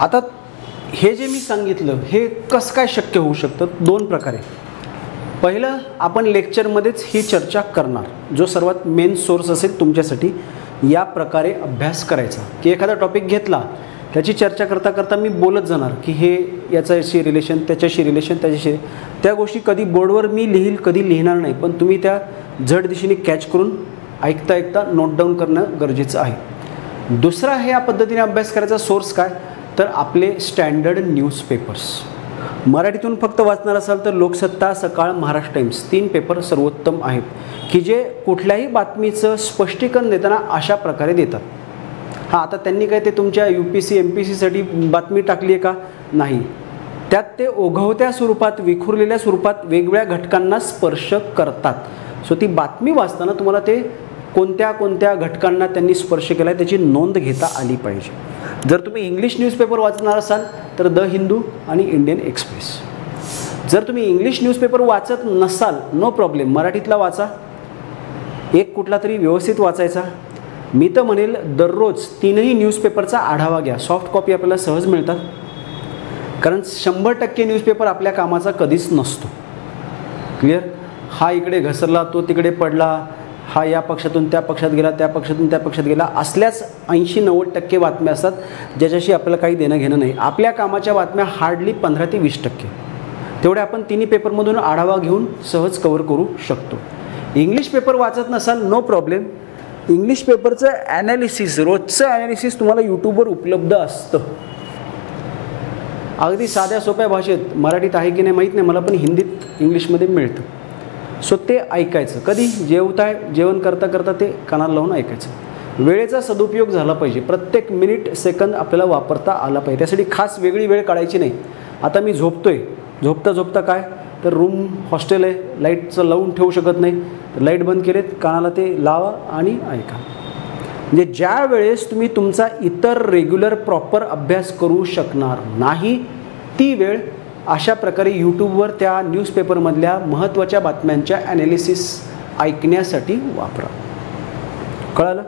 आता हे जे मी सांगितलं हे कसं काय शक्य होऊ शकतं, दोन प्रकारे. पहिलं, आपण लेक्चरमध्येच ही चर्चा करणार, जो सर्वात मेन सोर्स असेल तुमच्यासाठी. या प्रकारे अभ्यास करायचा की एखादा टॉपिक घेतला, त्याची चर्चा करता करता मी बोलत जाणार की हे याच्याशी रिलेशन, त्याच्याशी रिलेशन, त्याच्याशी. त्या गोष्टी कधी बोर्डवर मी लिहील, कधी लिहिणार नाही, पण तुम्ही त्या जड दिशेने कॅच करून ऐकता ऐकता नोट डाऊन करणं गरजेचं आहे. दुसरा हे या पद्धतीने अभ्यास करायचा सोर्स काय, तर आपले स्टँडर्ड न्यूजपेपर्स. मराठीतून फक्त वाचणार असाल तर लोकसत्ता, सकाळ, महाराष्ट्र टाइम्स 3 पेपर सर्वोत्तम आहेत की जे कुठल्याही बातमीचं स्पष्टीकरण देताना अशा प्रकारे देतात. हां, आता त्यांनी काय ते तुमच्या UPSC MPSCसाठी बातमी टाकली आहे का, नाही. त्यात ते ओघवत्या स्वरूपात, विखुरलेल्या स्वरूपात वेगवेगळ्या घटकांना स्पर्श करतात. सो ती बातमी वाचताना तुम्हाला ते कोणत्या कोणत्या घटकांना त्यांनी स्पर्श केला आहे त्याची नोंद घेता आली पाहिजे. जर तुम्ही इंग्लिश न्यूजपेपर वाचणार असाल तर द हिंदू आणि इंडियन एक्सप्रेस. जर तुम्ही इंग्लिश न्यूजपेपर वाचत नसाल, नो प्रॉब्लेम, मराठीतला वाचा, एक कुठला तरी व्यवस्थित वाचायचा. मी तर म्हणेल दररोज 3ही न्यूजपेपरचा आढावा घ्या. सॉफ्ट कॉपी आपल्याला सहज मिळतात, कारण 100% न्यूजपेपर आपल्या कामाचा कधीच नसतो. क्लिअर. हा इकडे घसरला, तो तिकडे पडला, हा या पक्षातून त्या पक्षात गेला, त्या पक्षातून त्या पक्षात गेला, असल्याच 80-90% बातम्या असतात ज्याच्याशी आपल्याला काही देणं घेणं नाही. आपल्या कामाच्या बातम्या हार्डली 15 ते 20%. तेवढे आपण 3ही पेपरमधून आढावा घेऊन सहज कव्हर करू शकतो. इंग्लिश पेपर वाचत नसाल, नो प्रॉब्लेम, इंग्लिश पेपरचं ॲनालिसिस, रोजचं ॲनालिसिस तुम्हाला यूट्यूबवर उपलब्ध असतं. अगदी साध्या सोप्या भाषेत, मराठीत आहे की नाही माहीत नाही मला, पण हिंदीत इंग्लिशमध्ये मिळतं. सो ते ऐकायचं. कधी जेवताय, जेवण करता करता ते कानाला लावून ऐकायचं. वेळेचा सदुपयोग झाला पाहिजे, प्रत्येक मिनिट सेकंद आपल्याला वापरता आला पाहिजे. त्यासाठी खास वेगळी वेळ काढायची नाही. आता मी झोपतोय, झोपता झोपता काय तर रूम हॉस्टेल आहे, लाईटचं लावून ठेवू शकत नाही, तर लाईट बंद केलेत, कानाला ते लावा आणि ऐका. म्हणजे ज्या वेळेस तुम्ही तुमचा इतर रेग्युलर प्रॉपर अभ्यास करू शकणार नाही, ती वेळ अशा प्रकारे यूट्यूबवर त्या न्यूजपेपरमधल्या महत्त्वाच्या बातम्यांच्या ॲनालिसिस ऐकण्यासाठी वापरा. कळालं.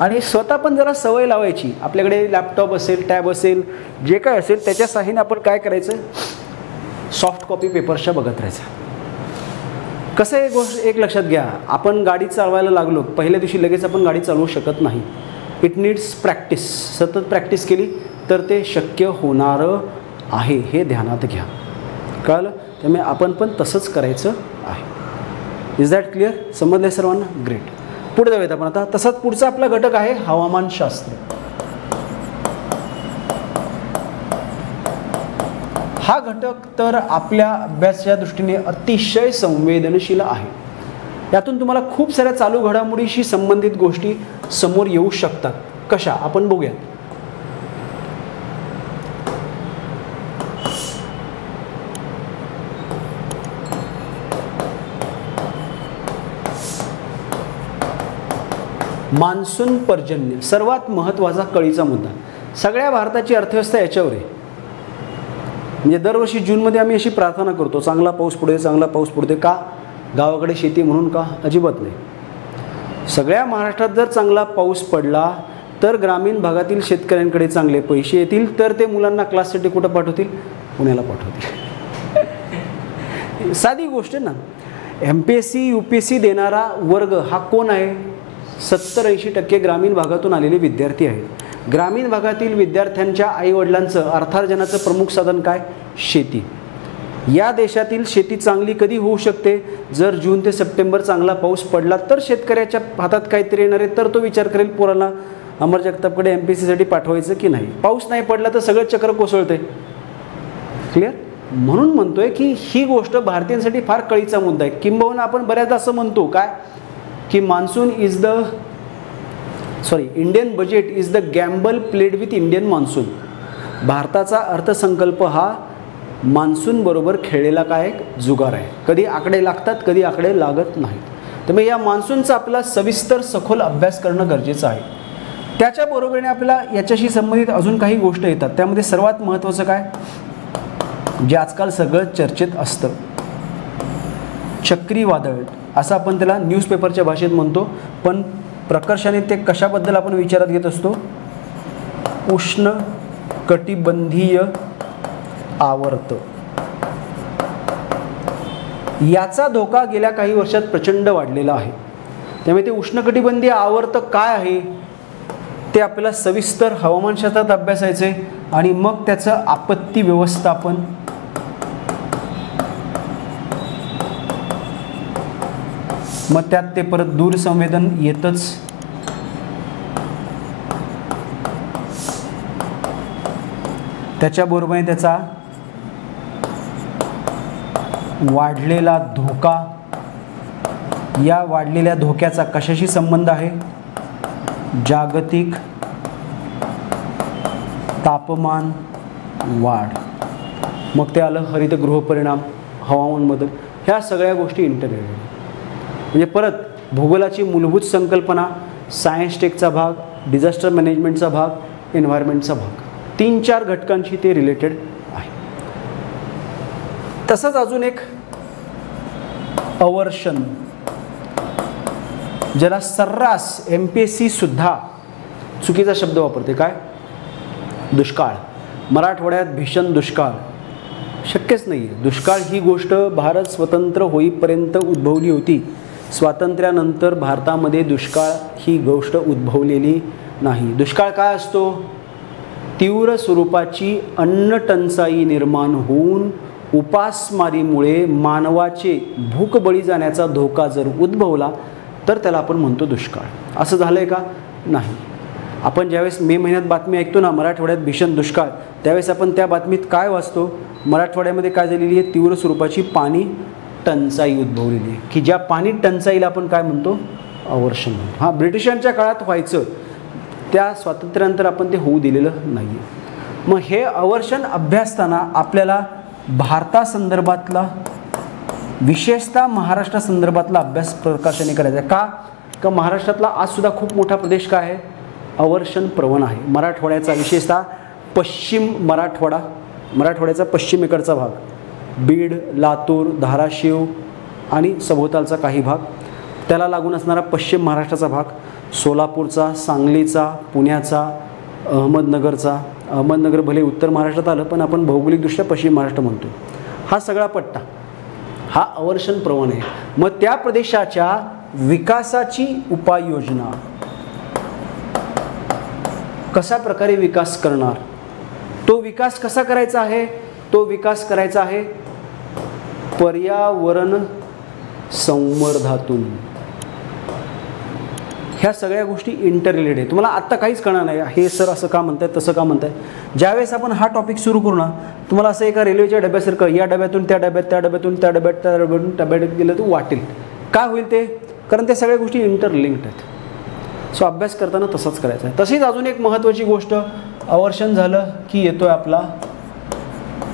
आणि स्वतः पण जरा सवय लावायची. आपल्याकडे लॅपटॉप असेल, टॅब असेल, जे काय असेल त्याच्या साहाय्याने आपण काय करायचं, सॉफ्ट कॉपी पेपर्सच्या बघत राहायचं. कसं आहे गोष्ट एक लक्षात घ्या, आपण गाडी चालवायला लागलो, पहिल्या दिवशी लगेच आपण गाडी चालवू शकत नाही. It needs practice. सतत प्रॅक्टिस केली तर ते शक्य होणारं आहे, हे ध्यानात घ्या. कळलं. त्यामुळे आपण पण तसंच करायचं आहे. Is that clear? समजलं सर्वांना? ग्रेट. पुढे जाऊयात आपण आता. तसाच पुढचा आपला घटक आहे हवामानशास्त्र. हा घटक तर आपल्या अभ्यासाच्या दृष्टीने अतिशय संवेदनशील आहे. यातून तुम्हाला खूप साऱ्या चालू घडामोडीशी संबंधित गोष्टी समोर येऊ शकतात. कशा आपण बघूयात. मान्सून पर्जन्य सर्वात महत्त्वाचा कळीचा मुद्दा. सगळ्या भारताची अर्थव्यवस्था याच्यावर आहे. म्हणजे दरवर्षी जूनमध्ये आम्ही अशी प्रार्थना करतो, चांगला पाऊस पडू दे, चांगला पाऊस पडू दे. का? गावाकडे शेती म्हणून का? अजिबात नाही. सगळ्या महाराष्ट्रात जर चांगला पाऊस पडला तर ग्रामीण भागातील शेतकऱ्यांकडे चांगले पैसे येतील, तर ते मुलांना क्लाससाठी कुठं पाठवतील? पुण्याला पाठवतील. साधी गोष्ट आहे ना. MPSC UPSC देणारा वर्ग हा कोण आहे? 70-80% ग्रामीण भागातून आलेले विद्यार्थी आहेत. ग्रामीण भागातील विद्यार्थ्यांच्या आईवडिलांचं अर्थार्जनाचं प्रमुख साधन काय? शेती. या देशातील शेती चांगली कधी होऊ शकते? जर जून ते सप्टेंबर चांगला पाऊस पडला तर शेतकऱ्याच्या हातात काहीतरी येणार आहे, तर तो विचार करेल पोराला अमर जगतापकडे MPSCसाठी पाठवायचं की नाही. पाऊस नाही पडला तर सगळं चक्र कोसळते. क्लिअर. म्हणून म्हणतोय की ही गोष्ट भारतीयांसाठी फार कळीचा मुद्दा आहे. किंबहुना आपण बऱ्याचदा असं म्हणतो काय की monsoon is the Indian budget is the gamble played with Indian monsoon. भारताचा अर्थसंकल्प हा मान्सून बरोबर खेळलेला काय जुगार आहे. कधी आकडे लागतात, कधी आकडे लागत नाहीत. त्यामुळे या मान्सूनचा आपला सविस्तर सखोल अभ्यास करणं गरजेचं आहे. त्याच्याबरोबरीने आपल्याला याच्याशी संबंधित अजून काही गोष्टी येतात. त्यामध्ये सर्वात महत्त्वाचं काय, जे आजकाल सगळं चर्चेत असतं, चक्रीवादळ असं आपण त्याला न्यूजपेपरच्या भाषेत म्हणतो, पण प्रकर्षाने ते कशाबद्दल आपण विचारात घेत असतो? उष्ण कटिबंधीय आवर्त, याचा धोका गेल्या काही वर्षात प्रचंड वाढलेला आहे. त्यामुळे ते उष्णकटिबंधीय आवर्त काय आहे ते आपल्याला सविस्तर हवामानशास्त्रात अभ्यासायचे आणि मग त्याचं आपत्ती व्यवस्थापन, मग त्यात ते परत दूरसंवेदन येतच. त्याच्याबरोबर त्याचा वाढलेला धोका, या वाढलेल्या धोक्याचा कशाशी संबंध आहे? जागतिक तापमान वाढ. मग ते आलं हरितगृह परिणाम, हवामान बदल, ह्या सगळ्या गोष्टी इंटररिलेटेड. म्हणजे परत भूगोलाची मूलभूत संकल्पना, सायन्स टेकचा भाग, डिझास्टर मॅनेजमेंटचा भाग, एन्व्हायरमेंटचा भाग, 3-4 घटकांशी ते रिलेटेड आहे. तसंच अजून एक अवर्षण, ज्याला सर्रास MPSC सुद्धा चुकीचा शब्द वापरते. काय? दुष्काळ. मराठवाड्यात भीषण दुष्काळ शक्यच नाही आहे. दुष्काळ ही गोष्ट भारत स्वतंत्र होईपर्यंत उद्भवली होती. स्वातंत्र्यानंतर भारतामध्ये दुष्काळ ही गोष्ट उद्भवलेली नाही. दुष्काळ काय असतो? तीव्र स्वरूपाची अन्न टंचाई निर्माण होऊन उपासमारीमुळे मानवाचे भूकबळी जाण्याचा धोका जर उद्भवला तर त्याला आपण म्हणतो दुष्काळ. असं झालं आहे का? नाही. आपण ज्यावेळेस मे महिन्यात बातमी ऐकतो ना, मराठवाड्यात भीषण दुष्काळ, त्यावेळेस आपण त्या बातमीत काय वाचतो? मराठवाड्यामध्ये काय झालेली आहे? तीव्र स्वरूपाची पाणी टंचाई उद्भवलेली आहे, की ज्या पाणी टंचाईला आपण काय म्हणतो? अवर्षण म्हणतो. हां, ब्रिटिशांच्या काळात व्हायचं, त्या स्वातंत्र्यानंतर आपण ते होऊ दिलेलं नाही आहे. मग हे अवर्षण अभ्यासताना आपल्याला भारतासंदर्भातला, विशेषतः महाराष्ट्रासंदर्भातला अभ्यास प्रकाशाने करायचा आहे. का महाराष्ट्रातला आजसुद्धा खूप मोठा प्रदेश काय आहे? अवर्षण प्रवण आहे. मराठवाड्याचा, विशेषतः पश्चिम मराठवाडा, मराठवाड्याचा पश्चिमेकडचा भाग, बीड, लातूर, धाराशिव आणि सभोवतालचा काही भाग, त्याला लागून असणारा पश्चिम महाराष्ट्राचा भाग, सोलापूरचा, सांगलीचा, पुण्याचा, अहमदनगरचा. अहमदनगर भले उत्तर महाराष्ट्रात आलं, पण आपण भौगोलिकदृष्ट्या पश्चिम महाराष्ट्र म्हणतो. हा सगळा पट्टा हा अवर्षण प्रवण आहे. मग त्या प्रदेशाच्या विकासाची उपाययोजना, कशा प्रकारे विकास करणार, तो विकास कसा करायचा आहे? तो विकास करायचा आहे पर्यावरण संवर्धनातून. ह्या सगळ्या गोष्टी इंटररिलेटेड आहे. तुम्हाला आत्ता काहीच कळणार नाही, हे सर असं का म्हणताय, तसं का म्हणताय. ज्यावेळेस आपण हा टॉपिक सुरू करू ना, तुम्हाला असं एका रेल्वेच्या डब्यासारखं, या डब्यातून त्या डब्यात, त्या डब्यातून त्या डब्यात, त्या डब्यातून त्या डब्यात गेलं तर वाटेल. काय होईल ते? कारण त्या सगळ्या गोष्टी इंटरलिंक्ड आहेत. सो अभ्यास करताना तसंच करायचं आहे. तशीच अजून एक महत्त्वाची गोष्ट, अवर्षण झालं की येतोय आपला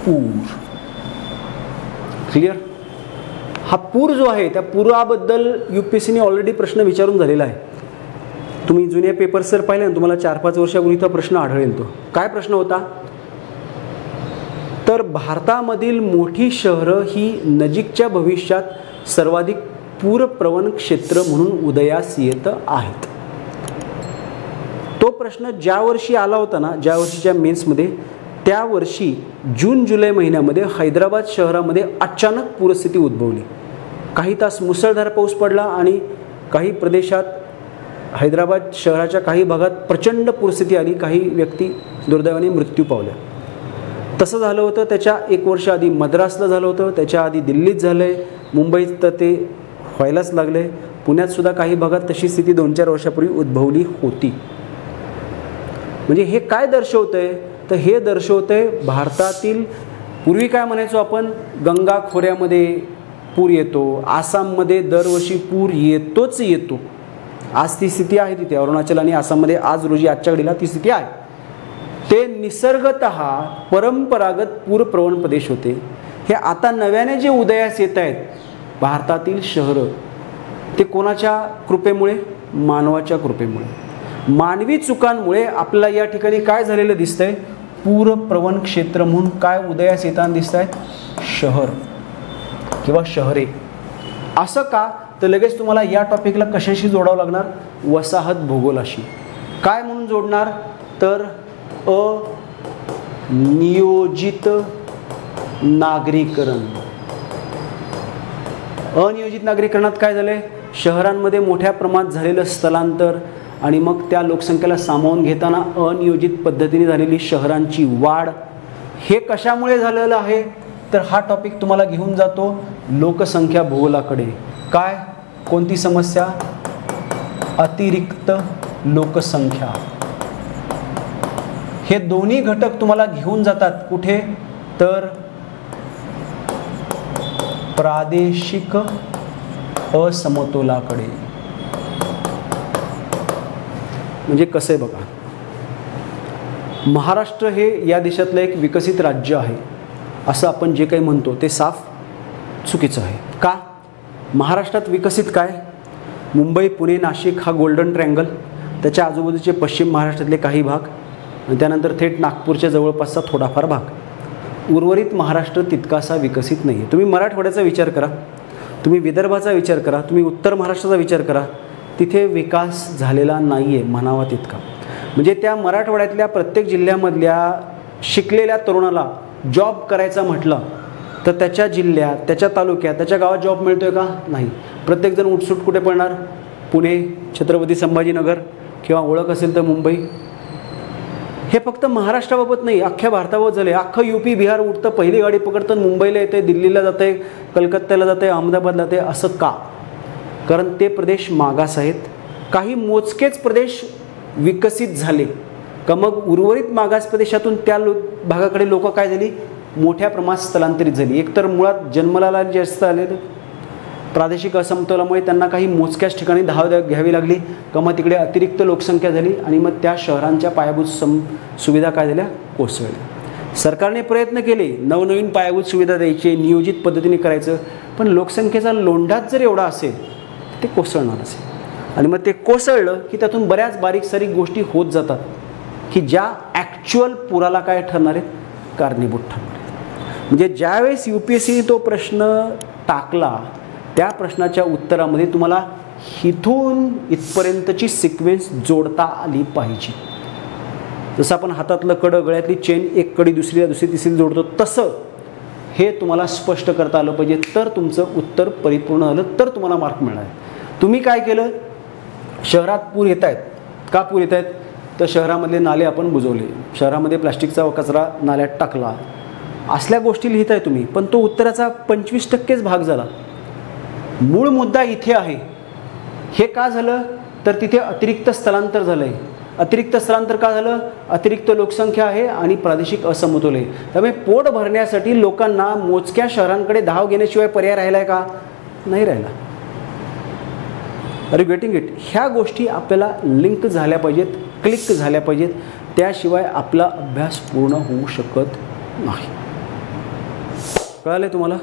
पूर. क्लिअर? हा पूर जो आहे, त्या पुराबद्दल UPSCने ऑलरेडी प्रश्न विचारून झालेला आहे. तुम्ही जुने पेपर्स जर पाहिले ना, तुम्हाला 4-5 वर्षापूर्वी तो प्रश्न आढळेल. तो काय प्रश्न होता? तर भारतामधील मोठी शहरं ही नजीकच्या भविष्यात सर्वाधिक पूरप्रवण क्षेत्र म्हणून उदयास येत आहेत. तो प्रश्न ज्या वर्षी आला होता ना, ज्या वर्षीच्या मेन्समध्ये, त्या वर्षी जून-जुलै महिन्यामध्ये हैदराबाद शहरामध्ये अचानक पूरस्थिती उद्भवली. काही तास मुसळधार पाऊस पडला आणि काही प्रदेशात, हैदराबाद शहराच्या काही भागात प्रचंड पूरस्थिती आली. काही व्यक्ती दुर्दैवाने मृत्यू पावल्या. तसं झालं होतं त्याच्या 1 वर्ष आधी मद्रासला झालं होतं, त्याच्या आधी दिल्लीत झालं आहे, मुंबईत तर ते व्हायलाच लागले. पुण्यात सुद्धा काही भागात तशी स्थिती 2-4 वर्षापूर्वी उद्भवली होती. म्हणजे हे काय दर्शवतंय? तर हे दर्शवतंय भारतातील, पूर्वी काय म्हणायचो आपण, गंगा खोऱ्यामध्ये पूर येतो, आसाममध्ये दरवर्षी पूर येतोच येतो. आज ती स्थिती आहे तिथे, अरुणाचल आणि आसाममध्ये आज रोजी, आजच्या घडीला ती स्थिती आहे. ते निसर्गतः परंपरागत पूरप्रवण प्रदेश होते. हे आता नव्याने जे उदयास येत आहेत भारतातील शहरं, ते कोणाच्या कृपेमुळे? मानवाच्या कृपेमुळे. मानवी चुकांमुळे आपल्याला या ठिकाणी काय झालेलं दिसतंय? पूरप्रवण क्षेत्र म्हणून काय उदयास येताना दिसत आहेत? शहर किंवा शहरे. असं का? तर लगेच तुम्हाला या टॉपिकला कशाशी जोडावं लागणार? वसाहत भूगोलाशी. काय म्हणून जोडणार? तर नियोजित नागरीकरण. अनियोजित नागरीकरणात काय झालंय, शहरांमध्ये मोठ्या प्रमाणात झालेलं स्थलांतर आणि मग त्या लोकसंख्येला सामावून घेताना अनियोजित पद्धतीने झालेली शहरांची वाढ. हे कशामुळे झालेलं आहे, तर हा टॉपिक तुम्हाला घेऊन जातो लोकसंख्या भूगोलाकडे. काय, कोणती समस्या, अतिरिक्त लोकसंख्या. हे दोन्ही घटक तुम्हाला घेऊन जातात कुठे, तर प्रादेशिक असमतोलाकडे. म्हणजे कसं आहे बघा, महाराष्ट्र हे या देशातलं एक विकसित राज्य आहे असं आपण जे काही म्हणतो ते साफ चुकीचं आहे. का, महाराष्ट्रात विकसित काय, मुंबई, पुणे, नाशिक हा गोल्डन ट्रँगल, त्याच्या आजूबाजूचे पश्चिम महाराष्ट्रातले काही भाग आणि त्यानंतर थेट नागपूरच्या जवळपासचा थोडाफार भाग. उर्वरित महाराष्ट्र तितकासा विकसित नाही आहे. तुम्ही मराठवाड्याचा विचार करा, तुम्ही विदर्भाचा विचार करा, तुम्ही उत्तर महाराष्ट्राचा विचार करा, तिथे विकास झालेला नाही आहे म्हणावा तितका. म्हणजे त्या मराठवाड्यातल्या प्रत्येक जिल्ह्यामधल्या शिकलेल्या तरुणाला जॉब करायचा म्हटलं तर त्याच्या जिल्ह्यात, त्याच्या तालुक्यात, त्याच्या गावात जॉब मिळतोय का, नाही. प्रत्येकजण उठसूट कुठे पडणार, पुणे, छत्रपती संभाजीनगर किंवा ओळख असेल तर मुंबई. हे फक्त महाराष्ट्राबाबत नाही, अख्ख्या भारताबाबत झाले. अख्खं यूपी बिहार उठतं, पहिली गाडी पकडतं, मुंबईला येते, दिल्लीला जाते, कलकत्त्याला जाते, अहमदाबादला जाते. असं का, कारण ते प्रदेश मागास आहेत. काही मोजकेच प्रदेश विकसित झाले का मग उर्वरित मागास प्रदेशातून त्या भागाकडे लोक काय झाली, मोठ्या प्रमाणात स्थलांतरित झाली. एकतर मुळात जन्मला जास्त आले, प्रादेशिक असमतोलामुळे त्यांना काही मोजक्याच ठिकाणी धाव घ्यावी लागली का मग तिकडे अतिरिक्त लोकसंख्या झाली आणि मग त्या शहरांच्या पायाभूत सुविधा काय झाल्या, कोसळल्या. सरकारने प्रयत्न केले नवनवीन पायाभूत सुविधा द्यायचे, नियोजित पद्धतीने करायचं, पण लोकसंख्येचा लोंढाच जर एवढा असेल ते कोसळणार असेल. आणि मग ते कोसळलं की त्यातून बऱ्याच बारीक सारीक गोष्टी होत जातात की ज्या ॲक्च्युअल पुराला काय ठरणार आहेत, कारणीभूत ठरणार आहेत. म्हणजे ज्यावेळेस UPSCने तो प्रश्न टाकला त्या प्रश्नाच्या उत्तरामध्ये तुम्हाला इथून इथपर्यंतची सिक्वेन्स जोडता आली पाहिजे. जसं आपण हातातलं कडं, गळ्यातली चेन, एक कडी दुसरीला, दुसरी तिसरी जोडतो, तसं हे तुम्हाला स्पष्ट करता आलं पाहिजे. तर तुमचं उत्तर परिपूर्ण आलं, तर तुम्हाला मार्क मिळणार. तुम्ही काय केलं, शहरात पूर येत आहेत, का पूर येत आहेत, तर शहरामधले नाले आपण बुजवले, शहरामध्ये प्लास्टिकचा कचरा नाल्यात टाकला, असल्या गोष्टी लिहिताय तुम्ही. पण तो उत्तराचा 25%च भाग झाला. मूळ मुद्दा इथे आहे. हे का झालं, तर तिथे अतिरिक्त स्थलांतर झालं आहे. अतिरिक्त स्थलांतर का झालं, अतिरिक्त लोकसंख्या आहे आणि प्रादेशिक असमतोल आहे. त्यामुळे पोट भरण्यासाठी लोकांना मोजक्या शहरांकडे धाव घेण्याशिवाय पर्याय राहिला आहे का, नाही राहिला. Are you getting it. ह्या गोष्टी आपल्याला लिंक झाल्या पाहिजेत, क्लिक झाल्या पाहिजेत, त्याशिवाय आपला अभ्यास पूर्ण होऊ शकत नाही. कळालं तुम्हाला.